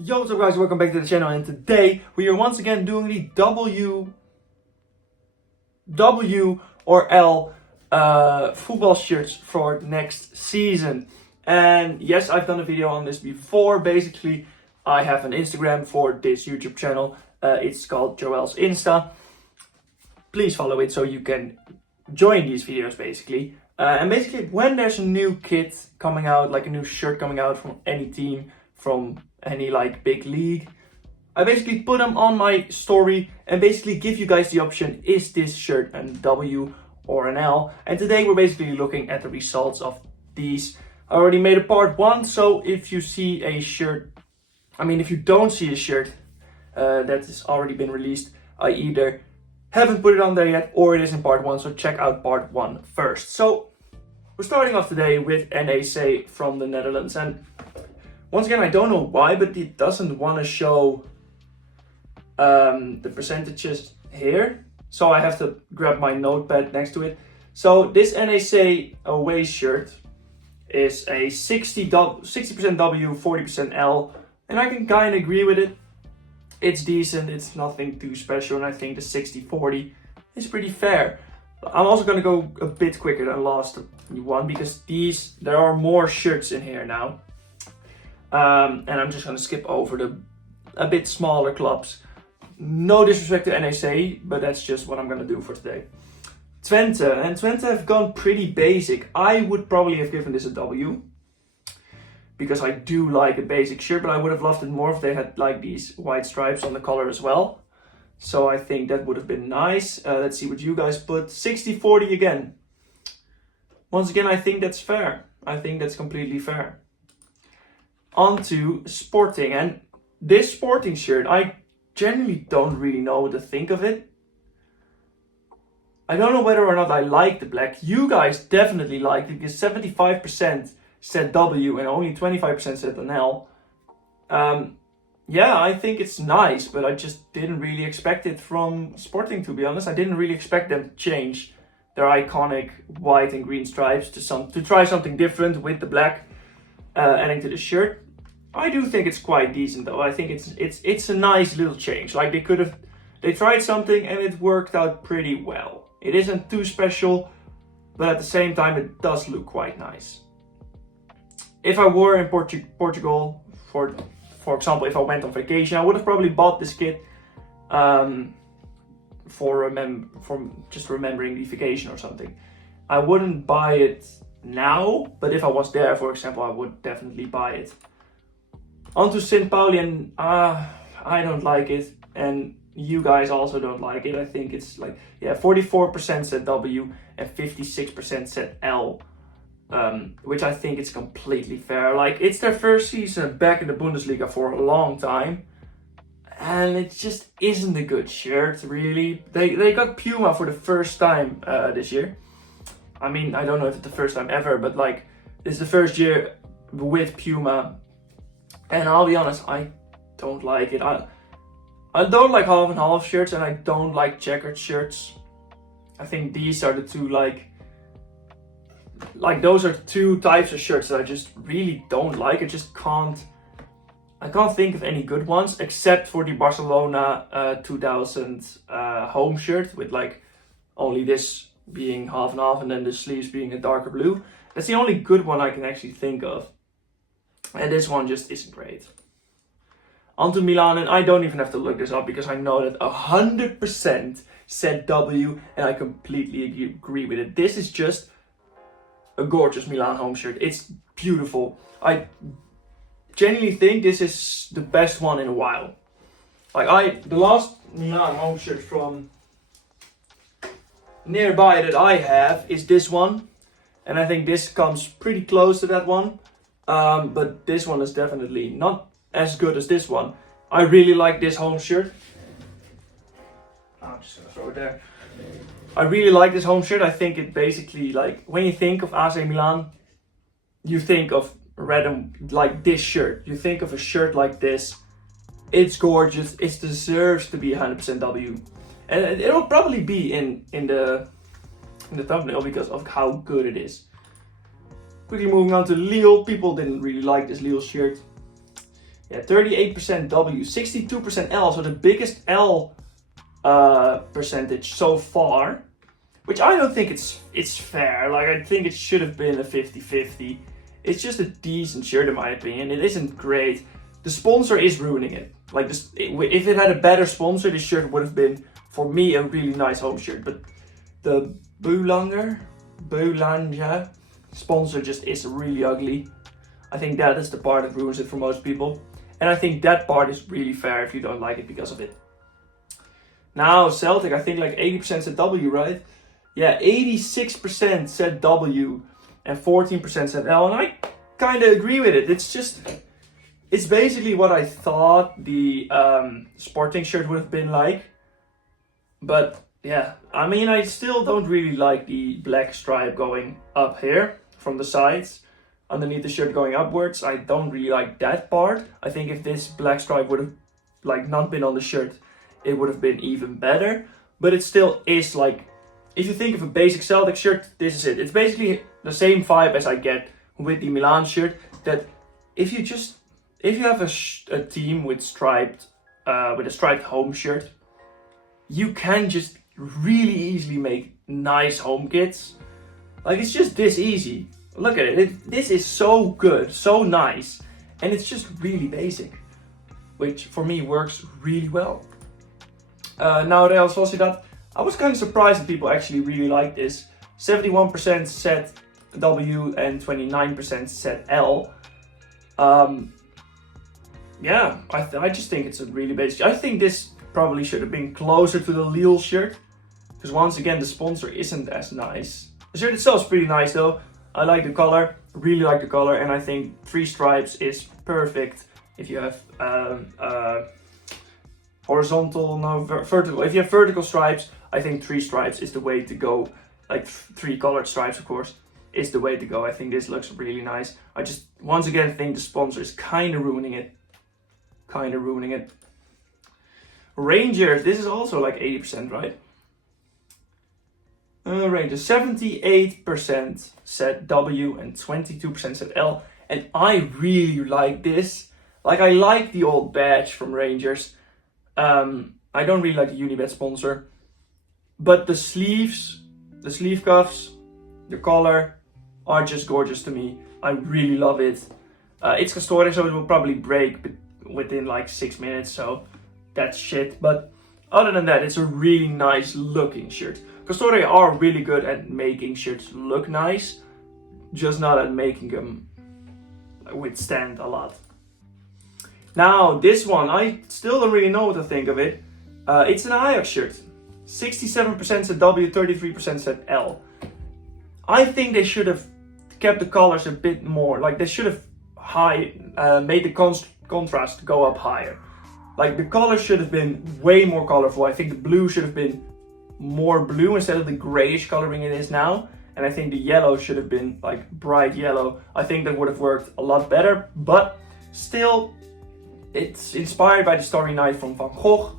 Yo, what's up guys, welcome back to the channel, and today we are once again doing the W or L football shirts for next season. And yes, I've done a video on this before. Basically, I have an Instagram for this YouTube channel. It's called Joel's Insta. Please follow it so you can join these videos basically. And basically, when there's a new kit coming out, like a new shirt coming out from any team, from any like big league, I basically put them on my story and basically give you guys the option, is this shirt a W or an L? And today we're basically looking at the results of these. I already made a part 1, so if you see a shirt, if you don't see a shirt that has already been released, I either haven't put it on there yet or it is in part 1, so check out part 1 first. So we're starting off today with NEC from the Netherlands, and once again, I don't know why, but it doesn't want to show the percentages here. So I have to grab my notepad next to it. So this NEC away shirt is a 60% W, 40% L. And I can kind of agree with it. It's decent, it's nothing too special. And I think the 60-40 is pretty fair. I'm also going to go a bit quicker than last one because there are more shirts in here now. And I'm just going to skip over the a bit smaller clubs. No disrespect to NEC, but that's just what I'm going to do for today. Twente, and Twente have gone pretty basic. I would probably have given this a W, because I do like a basic shirt, but I would have loved it more if they had like these white stripes on the collar as well. So I think that would have been nice. Let's see what you guys put. 60-40 again. Once again, I think that's fair. I think that's completely fair. On to Sporting, and this Sporting shirt, I generally don't really know what to think of it. I don't know whether or not I like the black. You guys definitely liked it because 75% said W and only 25% said an L. Yeah, I think it's nice, but I just didn't really expect it from Sporting, to be honest. I didn't really expect them to change their iconic white and green stripes to try something different with the black adding to the shirt. I do think it's quite decent though. I think it's a nice little change. Like they tried something and it worked out pretty well. It isn't too special, but at the same time it does look quite nice. If I were in Portugal, for example, if I went on vacation, I would have probably bought this kit for just remembering the vacation or something. I wouldn't buy it now, but if I was there, for example, I would definitely buy it. On to St. Pauli, and I don't like it, and you guys also don't like it. I think it's like, 44% said W and 56% said L, which I think is completely fair. Like, it's their first season back in the Bundesliga for a long time, and it just isn't a good shirt, really. They got Puma for the first time this year. I don't know if it's the first time ever, but like, it's the first year with Puma. And I'll be honest, I don't like it. I don't like half and half shirts, and I don't like checkered shirts. I think these are the two like those are two types of shirts that I just really don't like. I can't think of any good ones except for the Barcelona 2000 home shirt with like only this being half and half and then the sleeves being a darker blue. That's the only good one I can actually think of. And this one just isn't great. On to Milan, and I don't even have to look this up because I know that 100% said W, and I completely agree with it. This is just a gorgeous Milan home shirt. It's beautiful. I genuinely think this is the best one in a while. The last Milan home shirt from nearby that I have is this one, and I think this comes pretty close to that one. But this one is definitely not as good as this one. I really like this home shirt. I'm just gonna throw it there. I really like this home shirt. I think it basically, like, when you think of AC Milan, you think of red and like this shirt. You think of a shirt like this. It's gorgeous. It deserves to be 100% W, and it'll probably be in the thumbnail because of how good it is. Quickly moving on to Lille. People didn't really like this Lille shirt. Yeah, 38% W, 62% L, so the biggest L percentage so far, which I don't think it's fair. Like, I think it should have been a 50-50. It's just a decent shirt in my opinion. It isn't great. The sponsor is ruining it. Like, this, if it had a better sponsor, this shirt would have been, for me, a really nice home shirt. But the Boulanger sponsor just is really ugly. I think that is the part that ruins it for most people. And I think that part is really fair if you don't like it because of it. Now, Celtic, I think like 80% said W, right? Yeah, 86% said W and 14% said L. And I kind of agree with it. It's basically what I thought the Sporting shirt would have been like. But yeah, I mean, I still don't really like the black stripe going up here from the sides. Underneath the shirt going upwards, I don't really like that part. I think if this black stripe would have like not been on the shirt, it would have been even better. But it still is like, if you think of a basic Celtic shirt, this is it. It's basically the same vibe as I get with the Milan shirt. That if you have a team with a striped home shirt, you can just really easily make nice home kits. Like, it's just this easy. Look at it. This is so good, so nice, and it's just really basic, which for me works really well. Now, Real Sociedad, I was kind of surprised that people actually really like this. 71% said W and 29% said L. Yeah, I just think it's a really basic. I think this probably should have been closer to the Lille shirt, because once again the sponsor isn't as nice. The shirt itself is pretty nice though. I like the color, really like the color, and I think 3 stripes is perfect if you have vertical. If you have vertical stripes, I think 3 stripes is the way to go. Like 3 colored stripes, of course, is the way to go. I think this looks really nice. I just, once again, think the sponsor is kind of ruining it. Rangers, this is also like 80%, right? Rangers, 78% said W and 22% said L. And I really like this. Like, I like the old badge from Rangers. I don't really like the Unibet sponsor. But the sleeves, the sleeve cuffs, the collar are just gorgeous to me. I really love it. It's Castore, so it will probably break within like 6 minutes. So that's shit. But other than that, it's a really nice looking shirt. Castore are really good at making shirts look nice, just not at making them withstand a lot. Now, this one, I still don't really know what to think of it. It's an Ajax shirt. 67% said W, 33% said L. I think they should have kept the colors a bit more. Like, they should have made the contrast go up higher. Like, the color should have been way more colorful. I think the blue should have been more blue instead of the grayish coloring it is now. And I think the yellow should have been like bright yellow. I think that would have worked a lot better, but still, it's inspired by the Starry Night from Van Gogh.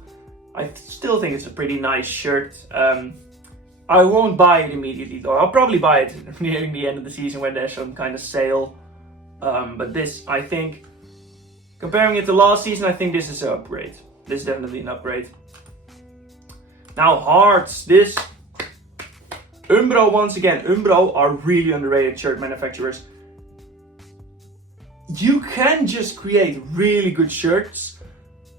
I still think it's a pretty nice shirt. I won't buy it immediately though. I'll probably buy it nearing the end of the season when there's some kind of sale. But this, I think, comparing it to last season, I think this is an upgrade. This is definitely an upgrade. Now, Hearts, this Umbro, once again, Umbro are really underrated shirt manufacturers. You can just create really good shirts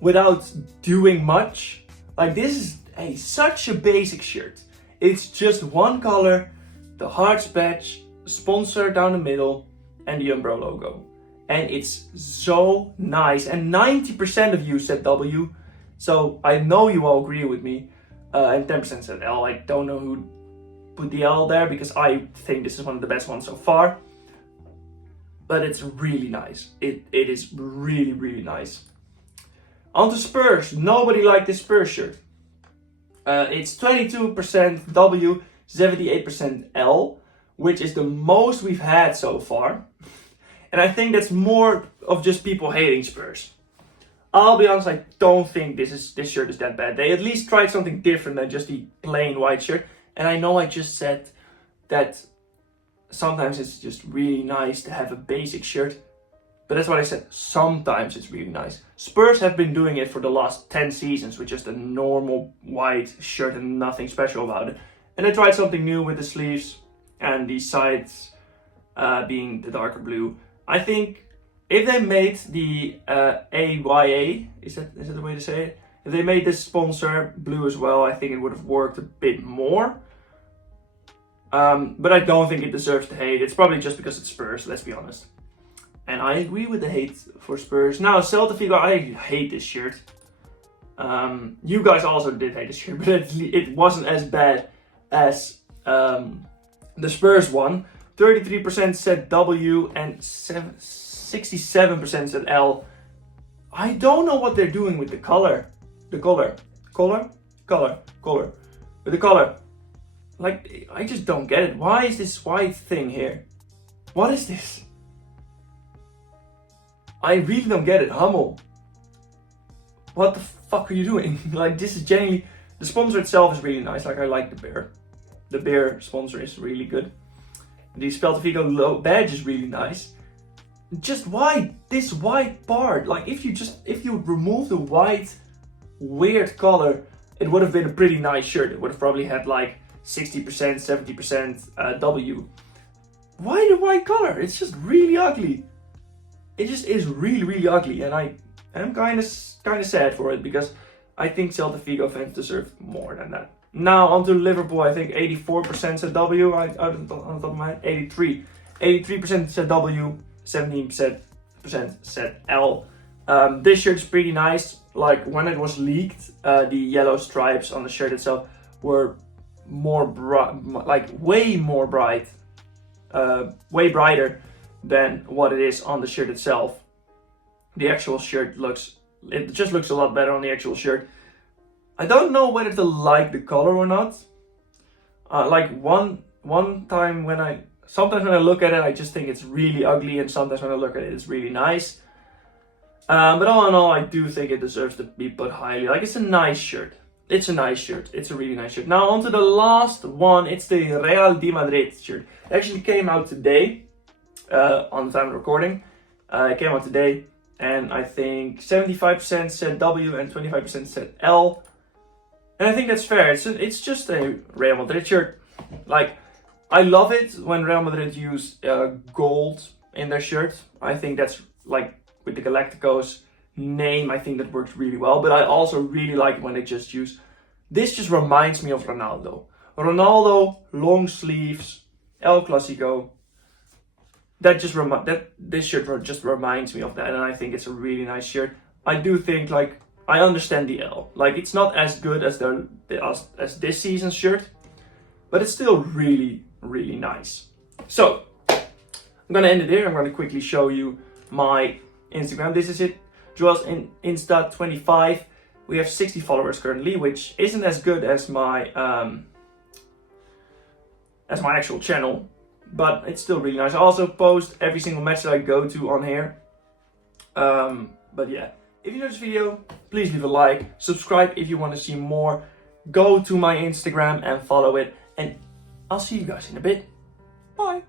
without doing much. Like, this is such a basic shirt. It's just one color, the Hearts badge, sponsor down the middle, and the Umbro logo. And it's so nice. And 90% of you said W, so I know you all agree with me. And 10% said L. I don't know who put the L there because I think this is one of the best ones so far. But it's really nice. It is really, really nice. On to Spurs. Nobody liked this Spurs shirt. It's 22% W, 78% L, which is the most we've had so far. And I think that's more of just people hating Spurs. I'll be honest, I don't think this shirt is that bad. They at least tried something different than just the plain white shirt. And I know I just said that sometimes it's just really nice to have a basic shirt. But that's what I said, sometimes it's really nice. Spurs have been doing it for the last 10 seasons with just a normal white shirt and nothing special about it. And they tried something new with the sleeves and the sides being the darker blue. I think if they made the AYA, is that the way to say it? If they made this sponsor blue as well, I think it would have worked a bit more. But I don't think it deserves the hate. It's probably just because it's Spurs, let's be honest. And I agree with the hate for Spurs. Now, Celta Vigo, I hate this shirt. You guys also did hate this shirt, but it wasn't as bad as the Spurs one. 33% said W and 67% said L. I don't know what they're doing with the color. With the color. Like, I just don't get it. Why is this white thing here? What is this? I really don't get it. Hummel. What the fuck are you doing? Like, this is genuinely... The sponsor itself is really nice. Like, I like the bear. The bear sponsor is really good. The Celta Vigo badge is really nice. Just why this white part? Like, if you remove the white weird color, it would have been a pretty nice shirt. It would have probably had like 60%, 70% W. Why the white color? It's just really ugly. It just is really, really ugly, and I am kind of sad for it because I think Celta Vigo fans deserve more than that. Now onto Liverpool. I think 84% said W. On the top of my head, 83% said W. 17% said L. This shirt is pretty nice. Like, when it was leaked, the yellow stripes on the shirt itself were more bright, like way more bright, way brighter than what it is on the shirt itself. The actual shirt just looks a lot better on the actual shirt. I don't know whether to like the color or not. Like one time sometimes when I look at it, I just think it's really ugly, and sometimes when I look at it, it's really nice. But all in all, I do think it deserves to be put highly. Like, it's a nice shirt. It's a nice shirt. It's a really nice shirt. Now onto the last one. It's the Real de Madrid shirt. It actually came out today, on the time of recording. It came out today, and I think 75% said W and 25% said L. And I think that's fair. It's just a Real Madrid shirt. Like, I love it when Real Madrid use gold in their shirt. I think that's, like, with the Galacticos name, I think that works really well. But I also really like when they just use... This just reminds me of Ronaldo. Ronaldo, long sleeves, El Clasico. This shirt just reminds me of that, and I think it's a really nice shirt. I do think, like, I understand the L. Like, it's not as good as as this season's shirt, but it's still really, really nice. So, I'm gonna end it here. I'm gonna quickly show you my Instagram. This is it. Joel's Insta25. We have 60 followers currently, which isn't as good as my actual channel, but it's still really nice. I also post every single match that I go to on here. But yeah, if you enjoyed this video, please leave a like, subscribe if you want to see more, go to my Instagram and follow it, and I'll see you guys in a bit. Bye.